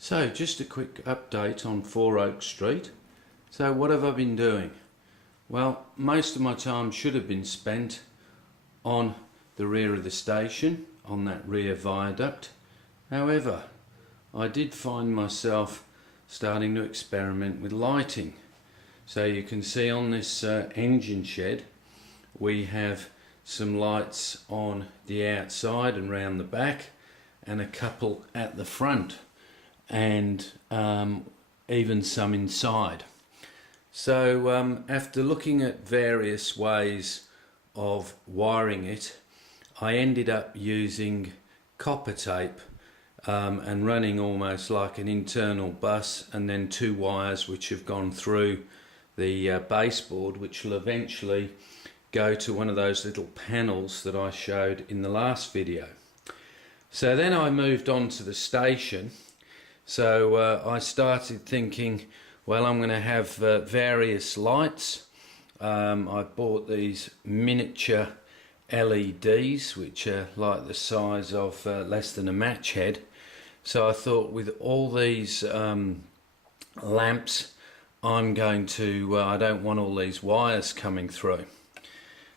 So just a quick update on 4 Oak Street. So what have I been doing? Well, most of my time should have been spent on the rear of the station, on that rear viaduct. However, I did find myself starting to experiment with lighting. So you can see on this engine shed we have some lights on the outside and round the back, and a couple at the front, and even some inside. So after looking at various ways of wiring it, I ended up using copper tape and running almost like an internal bus, and then 2 wires which have gone through the baseboard, which will eventually go to one of those little panels that I showed in the last video. So then I moved on to the station. So I started thinking, well, I'm going to have various lights. I bought these miniature LEDs, which are like the size of less than a match head. So I thought, with all these lamps, I'm going to, I don't want all these wires coming through.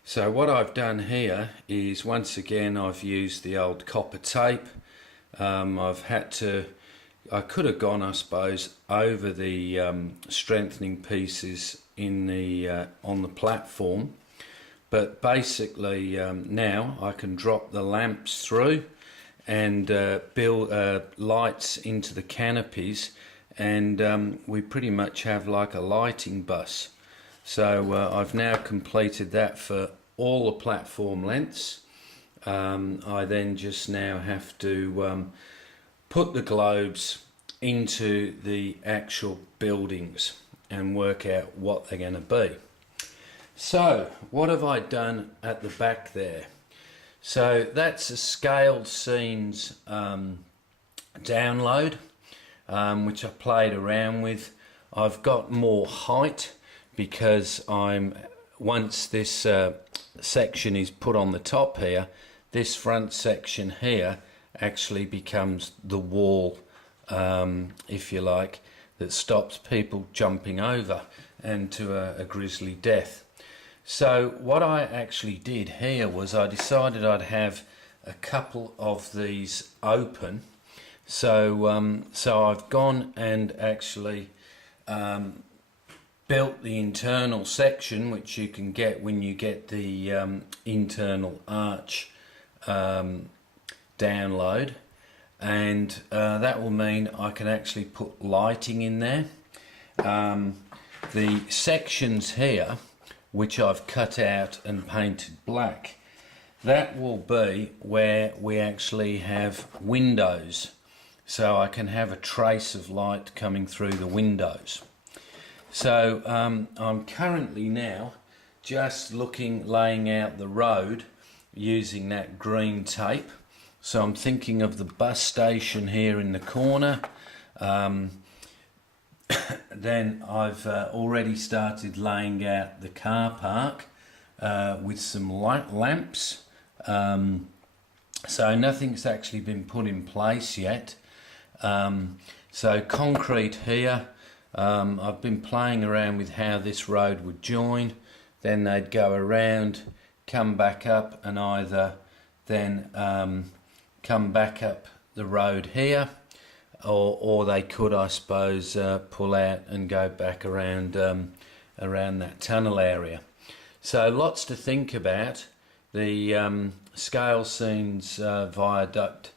So what I've done here is, once again, I've used the old copper tape. I could have gone, I suppose, over the strengthening pieces in the on the platform, but basically now I can drop the lamps through and build lights into the canopies, and we pretty much have like a lighting bus. So I've now completed that for all the platform lengths. I then just now have to put the globes into the actual buildings and work out what they're going to be. So what have I done at the back there? So that's a scaled scenes download, which I played around with. I've got more height because once this section is put on the top here, this front section here actually becomes the wall, if you like, that stops people jumping over and to a grisly death. So what I actually did here was I decided I'd have a couple of these open. So I've gone and actually built the internal section, which you can get when you get the internal arch download, and that will mean I can actually put lighting in there. The sections here, which I've cut out and painted black, that will be where we actually have windows, so I can have a trace of light coming through the windows. So I'm currently now just laying out the road using that green tape. So I'm thinking of the bus station here in the corner. Then I've already started laying out the car park with some light lamps. So nothing's actually been put in place yet. So concrete here. I've been playing around with how this road would join. Then they'd go around, come back up, and either then come back up the road here, or they could, I suppose, pull out and go back around around that tunnel area. So lots to think about. The scale scenes viaduct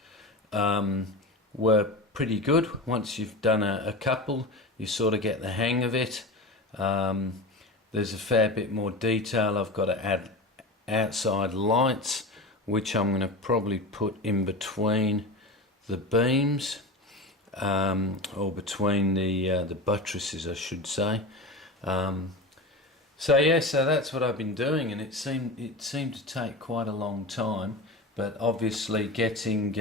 were pretty good. Once you've done a couple, you sort of get the hang of it. There's a fair bit more detail. I've got to add outside lights, which I'm going to probably put in between the beams, or between the buttresses, I should say. So yeah, so that's what I've been doing, and it seemed to take quite a long time. But obviously, getting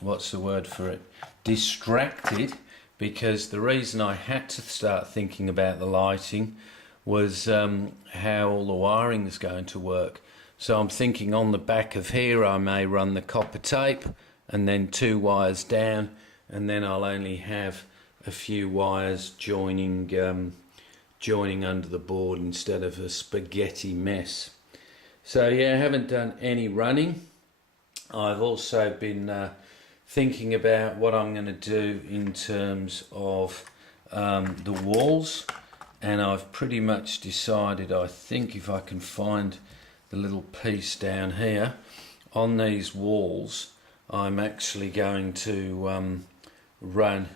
what's the word for it? Distracted, because the reason I had to start thinking about the lighting was how all the wiring is going to work. So I'm thinking on the back of here I may run the copper tape, and then 2 wires down, and then I'll only have a few wires joining under the board instead of a spaghetti mess. So yeah, I haven't done any running. I've also been thinking about what I'm going to do in terms of the walls, and I've pretty much decided, I think if I can find the little piece down here, on these walls I'm actually going to run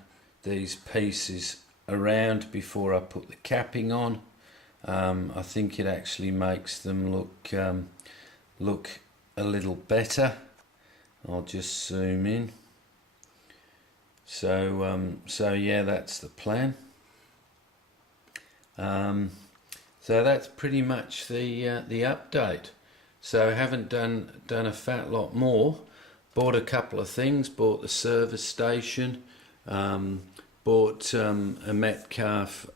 these pieces around before I put the capping on. I think it actually makes them look a little better. I'll just zoom in. So yeah, that's the plan. So that's pretty much the update. So I haven't done a fat lot more. Bought a couple of things. Bought the service station. Bought a Metcalf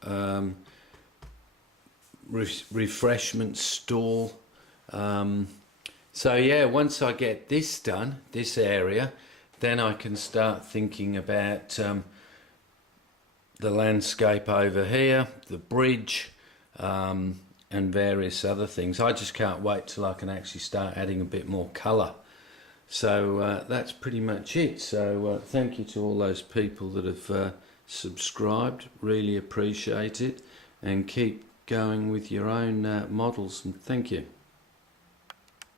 refreshment stall. So yeah, once I get this done, this area, then I can start thinking about the landscape over here, the bridge, and various other things. I just can't wait till I can actually start adding a bit more colour. So that's pretty much it. So thank you to all those people that have subscribed. Really appreciate it, and keep going with your own models, and thank you.